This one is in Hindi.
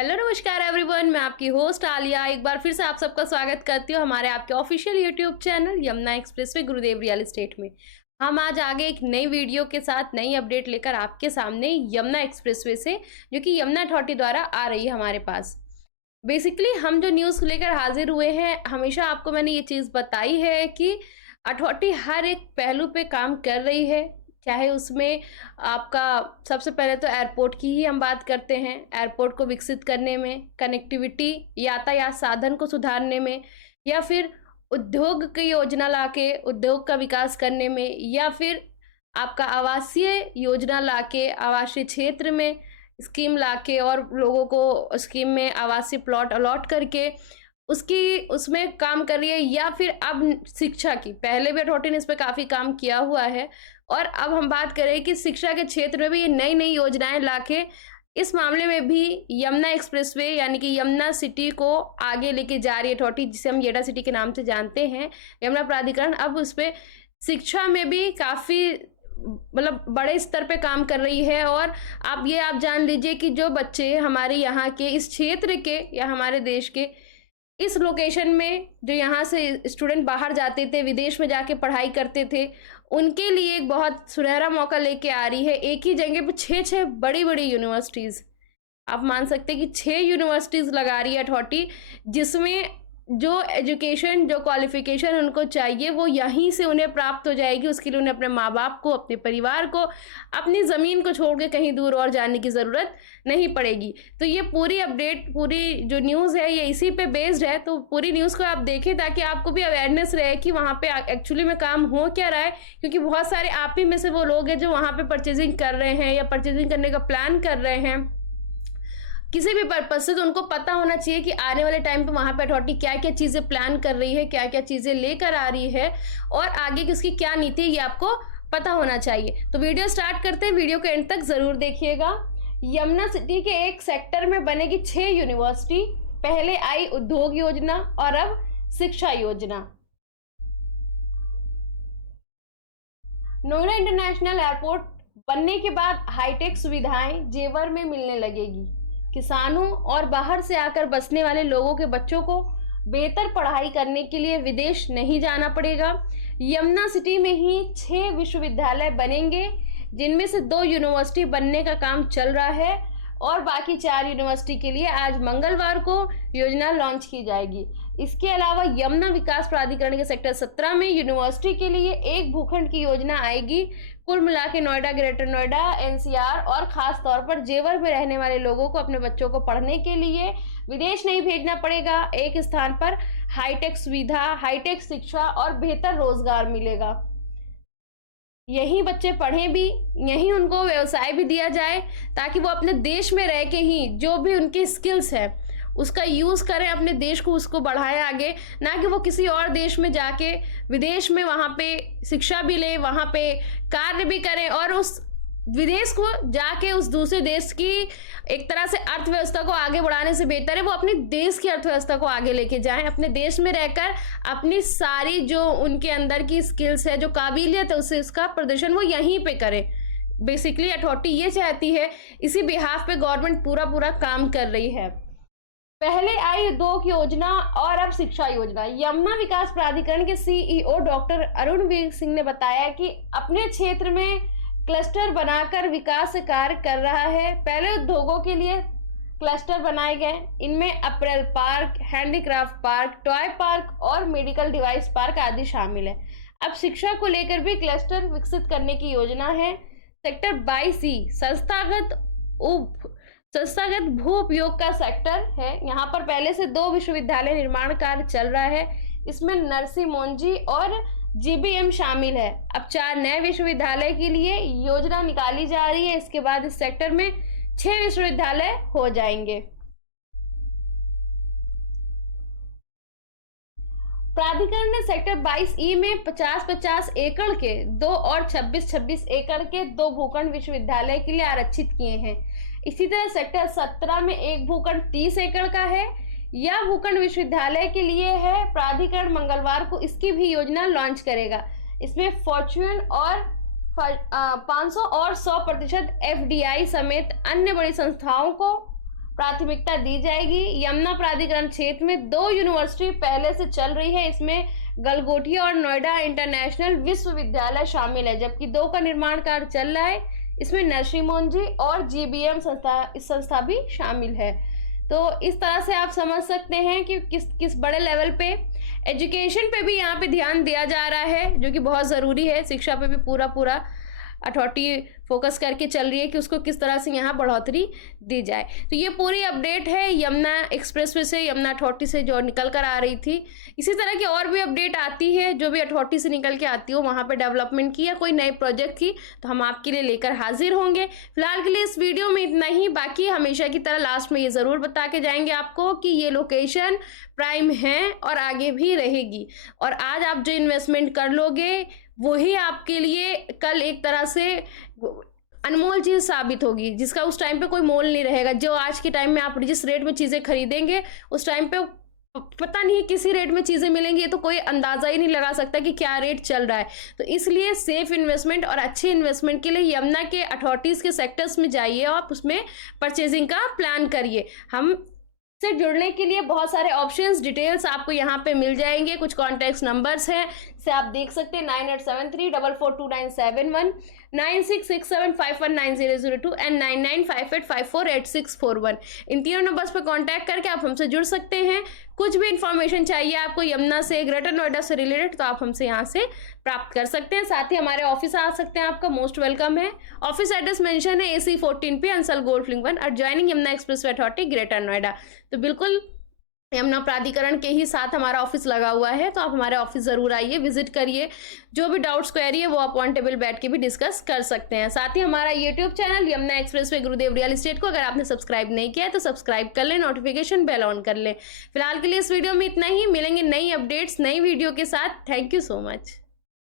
हेलो नमस्कार एवरीवन, मैं आपकी होस्ट आलिया एक बार फिर से आप सबका स्वागत करती हूँ हमारे आपके official YouTube channel Yamuna expressway गुरुदेव रियल एस्टेट में। हम आज आगे एक नई वीडियो के साथ नई अपडेट लेकर आपके सामने यमुना एक्सप्रेसवे से, जो कि यमुना अथॉरिटी द्वारा आ रही है हमारे पास। बेसिकली हम जो न्यूज़ लेकर हाजिर हुए हैं, हमेशा आपको मैंने ये चीज़ बताई है कि अथॉरिटी हर एक पहलू पे काम कर रही है। चाहे उसमें आपका सबसे पहले तो एयरपोर्ट की ही हम बात करते हैं, एयरपोर्ट को विकसित करने में, कनेक्टिविटी यातायात साधन को सुधारने में, या फिर उद्योग की योजना लाके उद्योग का विकास करने में, या फिर आपका आवासीय योजना लाके आवासीय क्षेत्र में स्कीम लाके और लोगों को स्कीम में आवासीय प्लॉट अलॉट करके उसमें काम कर रही है, या फिर अब शिक्षा की, पहले भी अथॉरिटी ने इस पर काफ़ी काम किया हुआ है और अब हम बात करें कि शिक्षा के क्षेत्र में भी ये नई नई योजनाएं लाके इस मामले में भी यमुना एक्सप्रेसवे यानी कि यमुना सिटी को आगे लेके जा रही है अथॉरिटी, जिसे हम येडा सिटी के नाम से जानते हैं। यमुना प्राधिकरण अब उस पर शिक्षा में भी काफ़ी मतलब बड़े स्तर पे काम कर रही है। और आप जान लीजिए कि जो बच्चे हमारे यहाँ के इस क्षेत्र के या हमारे देश के इस लोकेशन में, जो यहाँ से स्टूडेंट बाहर जाते थे, विदेश में जाके पढ़ाई करते थे, उनके लिए एक बहुत सुनहरा मौका लेके आ रही है। एक ही जगह पे छः बड़ी बड़ी यूनिवर्सिटीज़, आप मान सकते हैं कि 6 यूनिवर्सिटीज़ लगा रही है अथॉरिटी, जिसमें जो एजुकेशन, जो क्वालिफिकेशन उनको चाहिए वो यहीं से उन्हें प्राप्त हो जाएगी। उसके लिए उन्हें अपने माँ बाप को, अपने परिवार को, अपनी ज़मीन को छोड़ के कहीं दूर और जाने की ज़रूरत नहीं पड़ेगी। तो ये पूरी अपडेट, पूरी जो न्यूज़ है ये इसी पे बेस्ड है। तो पूरी न्यूज़ को आप देखें ताकि आपको भी अवेयरनेस रहे कि वहाँ पे एक्चुअली में काम हो क्या रहा है, क्योंकि बहुत सारे आप ही में से वो लोग हैं जो वहाँ पर परचेजिंग कर रहे हैं या परचेजिंग करने का प्लान कर रहे हैं किसी भी पर्पज से। तो उनको पता होना चाहिए कि आने वाले टाइम पे वहाँ पे अथॉरिटी क्या क्या चीज़ें प्लान कर रही है, क्या क्या चीज़ें लेकर आ रही है और आगे की उसकी क्या नीति है, ये आपको पता होना चाहिए। तो वीडियो स्टार्ट करते हैं, वीडियो के एंड तक ज़रूर देखिएगा। यमुना सिटी के एक सेक्टर में बनेगी 6 यूनिवर्सिटी। पहले आई उद्योग योजना और अब शिक्षा योजना। नोएडा इंटरनेशनल एयरपोर्ट बनने के बाद हाईटेक सुविधाएं जेवर में मिलने लगेगी। किसानों और बाहर से आकर बसने वाले लोगों के बच्चों को बेहतर पढ़ाई करने के लिए विदेश नहीं जाना पड़ेगा। यमुना सिटी में ही 6 विश्वविद्यालय बनेंगे, जिनमें से 2 यूनिवर्सिटी बनने का काम चल रहा है और बाकी 4 यूनिवर्सिटी के लिए आज मंगलवार को योजना लॉन्च की जाएगी। इसके अलावा यमुना विकास प्राधिकरण के सेक्टर 17 में यूनिवर्सिटी के लिए एक भूखंड की योजना आएगी। कुल मिला के नोएडा, ग्रेटर नोएडा, एनसीआर और खास तौर पर जेवर में रहने वाले लोगों को अपने बच्चों को पढ़ने के लिए विदेश नहीं भेजना पड़ेगा। एक स्थान पर हाईटेक सुविधा, हाईटेक शिक्षा और बेहतर रोजगार मिलेगा। यहीं बच्चे पढ़ें भी, यहीं उनको व्यवसाय भी दिया जाए, ताकि वो अपने देश में रह के ही जो भी उनकी स्किल्स है उसका यूज़ करें, अपने देश को उसको बढ़ाएं आगे, ना कि वो किसी और देश में जाके विदेश में वहाँ पे शिक्षा भी ले, वहाँ पे कार्य भी करें और उस विदेश को जाके उस दूसरे देश की एक तरह से अर्थव्यवस्था को आगे बढ़ाने से बेहतर है वो अपने देश की अर्थव्यवस्था को आगे लेके जाएं। अपने देश में रहकर अपनी सारी जो उनके अंदर की स्किल्स है, जो काबिलियत है, उससे उसका प्रदर्शन वो यहीं पे करें। बेसिकली अथॉरिटी ये चाहती है, इसी बिहाफ पे गवर्नमेंट पूरा काम कर रही है। पहले आई उद्योग योजना और अब शिक्षा योजना। यमुना विकास प्राधिकरण के सीईओ डॉक्टर अरुणवीर सिंह ने बताया कि अपने क्षेत्र में क्लस्टर बनाकर विकास कार्य कर रहा है। पहले उद्योगों के लिए क्लस्टर बनाए गए, इनमें April park, handicraft park, toy park और मेडिकल डिवाइस पार्क आदि शामिल है। अब शिक्षा को लेकर भी क्लस्टर विकसित करने की योजना है। सेक्टर 22C संस्थागत भू उपयोग का सेक्टर है। यहाँ पर पहले से 2 विश्वविद्यालय निर्माण कार्य चल रहा है। इसमें नरसी मोंजी और जीबीएम शामिल है। अब 4 नए विश्वविद्यालय के लिए योजना निकाली जा रही है। इसके बाद इस सेक्टर में 6 विश्वविद्यालय हो जाएंगे। प्राधिकरण ने सेक्टर 22E में 50-50 एकड़ के 2 और 26-26 एकड़ के 2 भूखंड विश्वविद्यालय के लिए आरक्षित किए हैं। इसी तरह सेक्टर 17 में एक भूखंड 30 एकड़ का है। यह भूखंड विश्वविद्यालय के लिए है। प्राधिकरण मंगलवार को इसकी भी योजना लॉन्च करेगा। इसमें फॉर्च्यून और 500 और 100% FDI समेत अन्य बड़ी संस्थाओं को प्राथमिकता दी जाएगी। यमुना प्राधिकरण क्षेत्र में 2 यूनिवर्सिटी पहले से चल रही है, इसमें गलगोटिया और नोएडा इंटरनेशनल विश्वविद्यालय शामिल है, जबकि 2 का निर्माण कार्य चल रहा है, इसमें नरसिंह मोहन और जीबीएम संस्था भी शामिल है। तो इस तरह से आप समझ सकते हैं कि किस बड़े लेवल पे एजुकेशन पे भी यहाँ पे ध्यान दिया जा रहा है, जो कि बहुत ज़रूरी है। शिक्षा पे भी पूरा अथॉरिटी फोकस करके चल रही है कि उसको किस तरह से यहाँ बढ़ोतरी दी जाए। तो ये पूरी अपडेट है यमुना एक्सप्रेसवे से, यमुना अथॉरिटी से जो निकल कर आ रही थी। इसी तरह की और भी अपडेट आती है जो भी अथॉरिटी से निकल के आती हो, वहाँ पे डेवलपमेंट की या कोई नई प्रोजेक्ट की, तो हम आपके लिए लेकर हाजिर होंगे। फिलहाल के लिए इस वीडियो में इतना ही। बाकी हमेशा की तरह लास्ट में ये ज़रूर बता के जाएंगे आपको कि ये लोकेशन प्राइम है और आगे भी रहेगी, और आज आप जो इन्वेस्टमेंट कर लोगे वही आपके लिए कल एक तरह से अनमोल चीज़ साबित होगी, जिसका उस टाइम पे कोई मोल नहीं रहेगा। जो आज के टाइम में आप जिस रेट में चीज़ें खरीदेंगे उस टाइम पे पता नहीं किसी रेट में चीज़ें मिलेंगी, ये तो कोई अंदाज़ा ही नहीं लगा सकता कि क्या रेट चल रहा है। तो इसलिए सेफ इन्वेस्टमेंट और अच्छे इन्वेस्टमेंट के लिए यमुना के अथॉरिटीज़ के सेक्टर्स में जाइए, आप उसमें परचेजिंग का प्लान करिए। हम से जुड़ने के लिए बहुत सारे ऑप्शंस, डिटेल्स आपको यहाँ पे मिल जाएंगे। कुछ कॉन्टैक्ट नंबर्स हैं जिसे आप देख सकते हैं, 9873442971, 9667519002 एंड 9958548641। इन तीनों नंबर्स पर कांटेक्ट करके आप हमसे जुड़ सकते हैं। कुछ भी इंफॉर्मेशन चाहिए आपको यमुना से, ग्रेटर नोएडा से रिलेटेड, तो आप हमसे यहाँ से प्राप्त कर सकते हैं। साथ ही हमारे ऑफिस आ सकते हैं, आपका मोस्ट वेलकम है। ऑफिस एड्रेस मेंशन है AC 14P Ansal golf link 1 adjoining Yamuna expressway authority greater Noida. तो बिल्कुल यमुना प्राधिकरण के ही साथ हमारा ऑफिस लगा हुआ है, तो आप हमारे ऑफिस ज़रूर आइए, विजिट करिए। जो भी डाउट्स क्वेरी है वो आप ऑन टेबल बैठ के भी डिस्कस कर सकते हैं। साथ ही हमारा यूट्यूब चैनल यमुना एक्सप्रेसवे गुरुदेव रियल एस्टेट को अगर आपने सब्सक्राइब नहीं किया है तो सब्सक्राइब कर लें, नोटिफिकेशन बेल ऑन कर लें। फिलहाल के लिए इस वीडियो में इतना ही। मिलेंगे नई अपडेट्स नई वीडियो के साथ। Thank you so much.